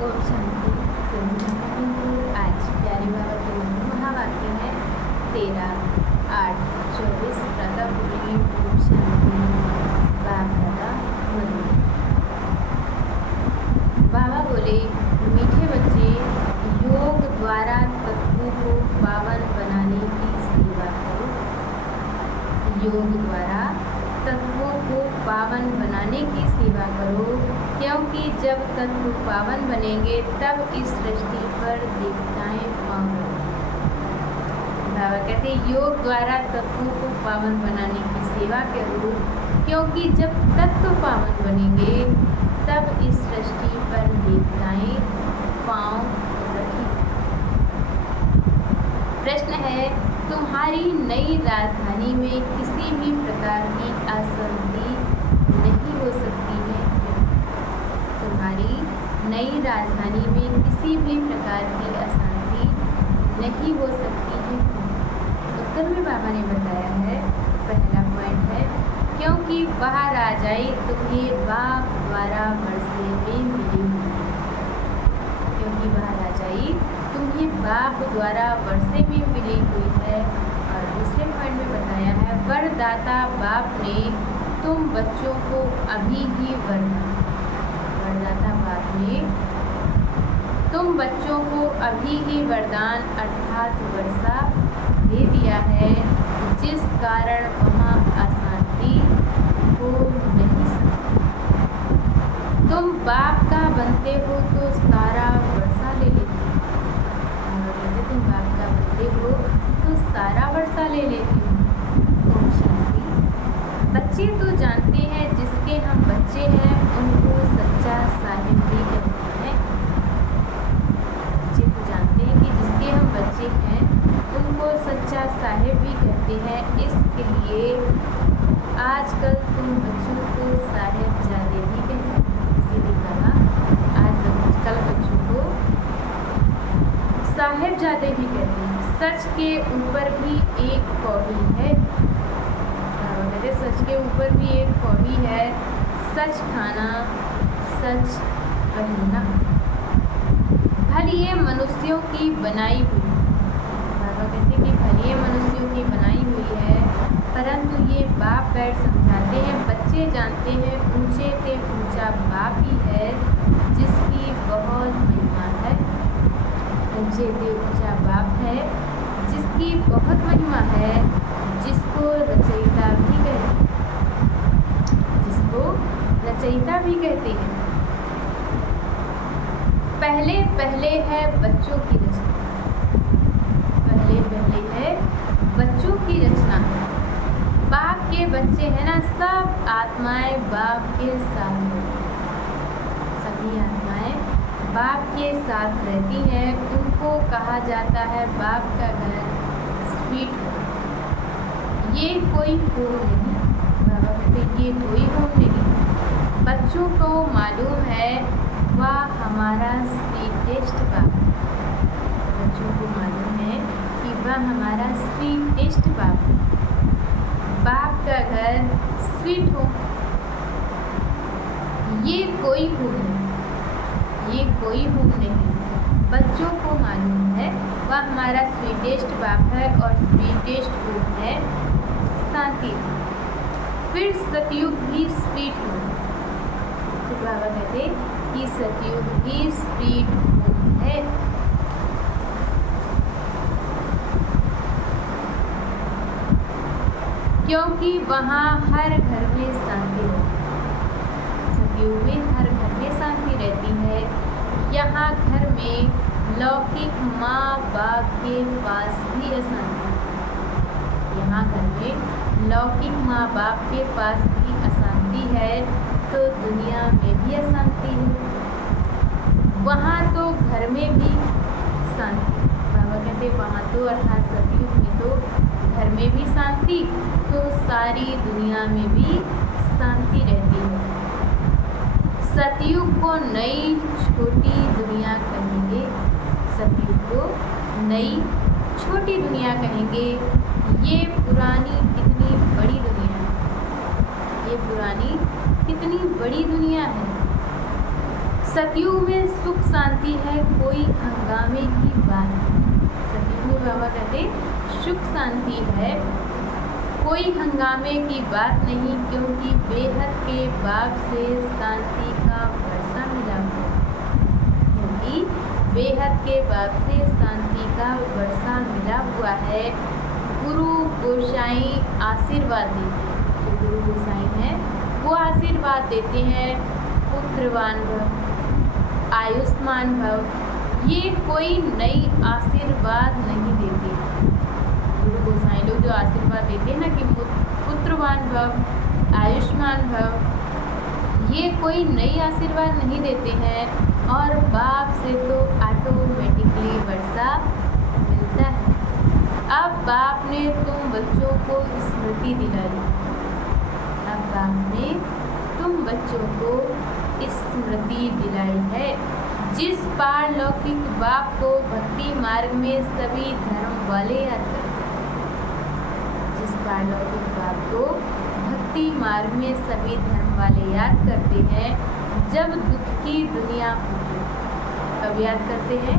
ओम शांति। आज प्यारे बाबा के महावाक्य है 13/8/24 प्रातः पूरी ओम शांति। बाबा बोले, मीठे बच्चे, योग द्वारा तत्वों को पावन बनाने की सेवा करो। योग द्वारा तत्वों को पावन बनाने की सेवा करो, क्योंकि जब तत्व पावन बनेंगे तब इस सृष्टि पर देवताएं पावन। बाबा कहते योग द्वारा तत्वों को पावन बनाने की सेवा करो, क्योंकि जब तत्व पावन बनेंगे तब इस सृष्टि पर देवताएं पांव रखेंगे। प्रश्न है, तुम्हारी नई राजधानी में किसी भी प्रकार की अशांति नहीं हो सकती है। तुम्हारी नई राजधानी में किसी भी प्रकार की अशांति नहीं हो सकती है। उत्तर में बाबा ने बताया है, पहला पॉइंट है, क्योंकि बाहर आ जाए तुम्हें बाप द्वारा वर्षे में मिली हुई। क्योंकि बाहर आ जाए तुम्हें बाप द्वारा वर्षे में मिली हुई है। और दूसरे पॉइंट में बताया है, वरदाता बाप ने तुम बच्चों को अभी ही वरदाता बाप ने तुम बच्चों को अभी ही वरदान अर्थात वर्षा दे दिया है, जिस कारण वहाँ अशांति हो नहीं सकती। तुम बाप का बनते हो तो सारा वर्षा ले लेते हो। कहते तुम बाप का बनते हो तो सारा वर्षा ले लेती हो। ओम शांति। बच्चे तो जानते हैं जिसके हम बच्चे हैं उनको सच्चा साहिब भी कहते हैं। बच्चे तो जानते हैं कि जिसके हम बच्चे हैं उनको सच्चा साहिब भी कहते हैं। इसके लिए आजकल तुम बच्चों को साहिबजादे भी कहते हैं। इसीलिए कहा आजकल बच्चों को साहिबजादे भी कहते हैं। सच के ऊपर भी एक पौड़ी है। कहते सच के ऊपर भी एक पौड़ी है, सच खाना, सच कहना। भले ये मनुष्यों की बनाई हुई, बाबा कहते कि भले ये मनुष्यों की बनाई हुई है, परंतु ये बाप बैठ समझाते हैं। बच्चे जानते हैं ऊंचे से ऊंचा बाप ही है, जिसकी बहुत महिमा है। ऊंचे से ऊंचा बाप है जिसकी बहुत महिमा है, जिसको रचयिता भी कहते हैं। पहले पहले है बच्चों की रचना। पहले पहले है बच्चों की रचना। बाप के बच्चे हैं ना, सब आत्माएं बाप के साथ रहती हैं। सभी आत्माएं बाप के साथ रहती हैं। उनको कहा जाता है बाप का घर स्वीट होम। ये कोई होम नहीं। बाबा कहते ये कोई होम नहीं। बच्चों को मालूम है वह हमारा स्वीटेस्ट बाप। बच्चों को मालूम है कि वह हमारा स्वीटेस्ट बाप है। बाप का घर स्वीट होम। ये कोई होम नहीं। ये कोई होम नहीं। बच्चों को मालूम है वह हमारा स्वीटेस्ट बाप है और स्वीटेस्ट होम है शांति। फिर सतयुग भी स्वीट होम। तो बाबा कहते कि सतयुग भी स्वीट होम है। क्योंकि वहाँ हर घर में शांति रहती है। सतयुग में हर घर में शांति रहती है। यहाँ घर में लौकिक माँ बाप के पास भी अशांति। यहाँ घर में लौकिक माँ बाप के पास भी अशांति है तो दुनिया में भी अशांति है। वहाँ तो घर में भी शांति। बाबा कहते वहाँ तो अर्थात सतयुग में तो घर में भी शांति, तो सारी दुनिया में भी शांति रहती है। सतयुग को नई छोटी दुनिया कहेंगे। सतयुग को नई छोटी दुनिया कहेंगे। ये पुरानी कितनी बड़ी दुनिया है। ये पुरानी कितनी बड़ी दुनिया है। सतयुग में सुख शांति है, कोई हंगामे की बात नहीं। सतयुग में बाबा कहते सुख शांति है, कोई हंगामे की बात नहीं, क्योंकि बेहद के बाप से शांति का वर्षा मिला हुआ, क्योंकि बेहद के बाप से शांति का वर्षा मिला हुआ है। गुरु गोसाई आशीर्वाद देते हैं, जो गुरु गोसाई हैं वो आशीर्वाद देते हैं, पुत्रवान भव, आयुष्मान भव। ये कोई नई आशीर्वाद नहीं देते। गुरु गोसाई लोग जो आशीर्वाद देते हैं ना कि पुत्रवान भव, आयुष्मान भव, ये कोई नई आशीर्वाद नहीं देते हैं, और बाप से तो ऑटोमेटिकली वर्षा मिलता है। अब बाप ने तुम बच्चों को स्मृति दिलाई, अब बाप ने तुम बच्चों को स्मृति दिलाई है। जिस पारलौकिक बाप को भक्ति मार्ग में सभी धर्म वाले याद करते हैं, जिस पारलौकिक बाप को भक्ति मार्ग में सभी धर्म वाले याद करते हैं, जब दुख की दुनिया होती है, कब याद करते हैं?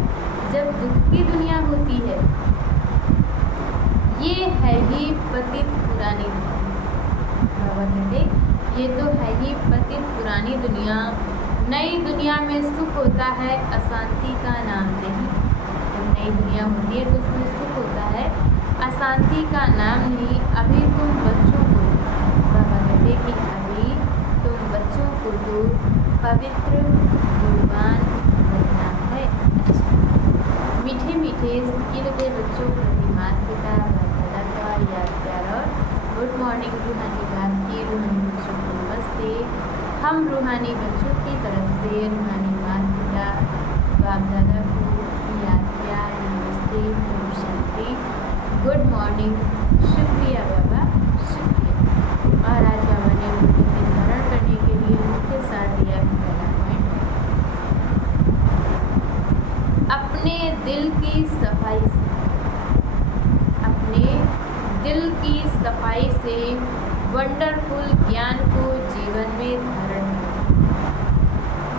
जब दुख की दुनिया होती है। ये है ही पतित पुरानी दुनिया। बाबा कहते ये तो है ही पतित पुरानी दुनिया। नई दुनिया में सुख होता है, अशांति का नाम नहीं। जब नई दुनिया होती है तो उसमें सुख होता है, अशांति का नाम नहीं। अभी तुम बच्चों को, बाबा कहते कि अभी तुम बच्चों को तो पवित्र गुणवान बनना है। अच्छा, मीठे मीठे सिलसिले बच्चों प्रति माता पिता दादा का याद प्यार और गुड मॉर्निंग रूहानी बाप की रूहानी बच्चों को नमस्ते। हम रूहानी बच्चों की तरफ से रूहानी माता पिता बाप दादा को याद प्यार नमस्ते, ओम शांति, गुड मॉर्निंग, शुक्रिया बाबा, शुक्रिया। और आज बाबा ने मुझे धारण करने के लिए मुख्य सार दिया पहला पॉइंट, अपने दिल की सफाई से, अपने दिल की सफाई से वंडरफुल ज्ञान को जीवन में धारण करें।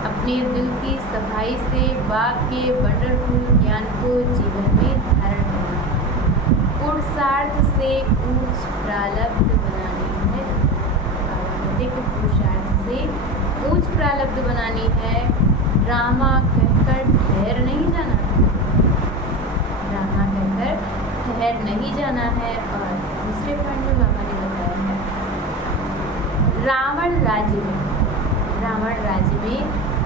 अपने दिल की सफाई से बाप के वंडरफुल ज्ञान को जीवन में धारण करें। पुरुषार्थ से ऊंच प्रारब्ध बनानी है। पुरुषार्थ से ऊंच प्रारब्ध बनानी है। ड्रामा कहकर ठहर नहीं जाना, ड्रामा कहकर ठहर नहीं जाना है। और दूसरे पॉइंट में बाबा ने बताया है, रावण राज्य में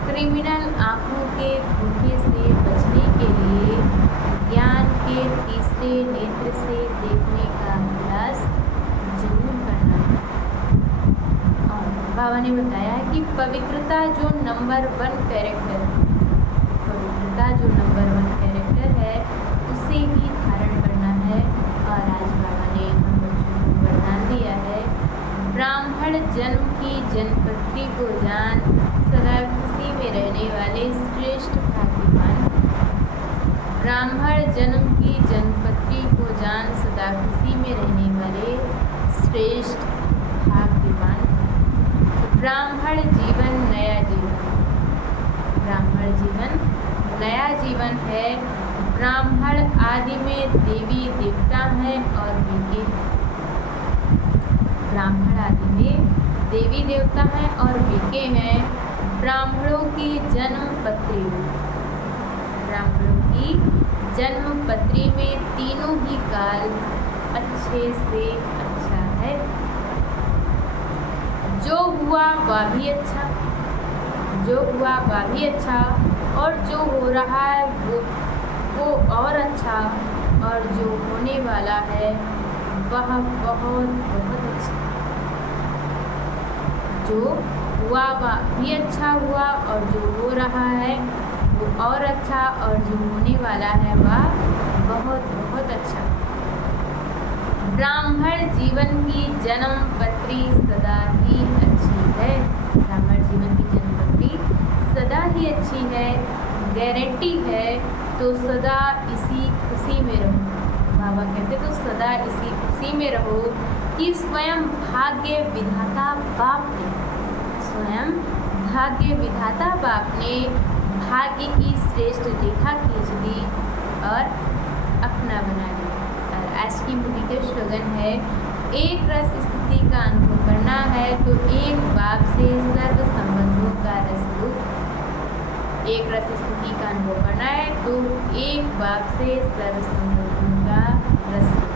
क्रिमिनल आंखों के धोखे से बचने के लिए ज्ञान के तीसरे नेत्र से देखने का अभ्यास जरूर करना है। और बाबा ने बताया है कि पवित्रता जो नंबर 1 कैरेक्टर है, पवित्रता जो नंबर 1 कैरेक्टर है, उसे ही धारण करना है। और आज बाबा ने हम बच्चों को वरदान दिया है, ब्राह्मण जन्म की जन्मपत्री को जान, सदा खुशी में रहने वाले श्रेष्ठ भाग्यवान। ब्राह्मण जन्म की जन्मपत्री को जान, सदा खुशी में रहने वाले श्रेष्ठ भाग्यवान। ब्राह्मण जीवन नया जीवन, ब्राह्मण जीवन नया जीवन है। ब्राह्मण आदि में देवी देवता हैं और विज्ञ, ब्राह्मण आदि में देवी देवता हैं और विज्ञ हैं। ब्राह्मणों की जन्मपत्री, ब्राह्मणों की जन्मपत्री में तीनों ही काल अच्छे से अच्छा है। जो हुआ वह भी अच्छा, जो हुआ वह भी अच्छा, और जो हो रहा है वो और अच्छा, और जो होने वाला है वह बहुत बहुत अच्छा। जो हुआ वह भी अच्छा हुआ, और जो हो रहा है वो और अच्छा, और जो होने वाला है वह बहुत बहुत अच्छा। ब्राह्मण जीवन की जन्मपत्री सदा ही अच्छी है। ब्राह्मण जीवन की जन्मपत्री सदा ही अच्छी है, गारंटी है। तो सदा इसी खुशी में रहो। बाबा कहते तो सदा इसी खुशी में रहो कि स्वयं भाग्य विधाता बाप ने, स्वयं भाग्य विधाता बाप ने भाग्य की श्रेष्ठ रेखा खींच दी और अपना बना लिया। और आज की मूवी का स्लोगन है, एक रस स्थिति का अनुभव करना है तो एक बाप से सर्व संबंधों का रस लो। एक रस स्थिति का अनुभव करना है तो एक बाप से सर्व संबंधों का रस लो।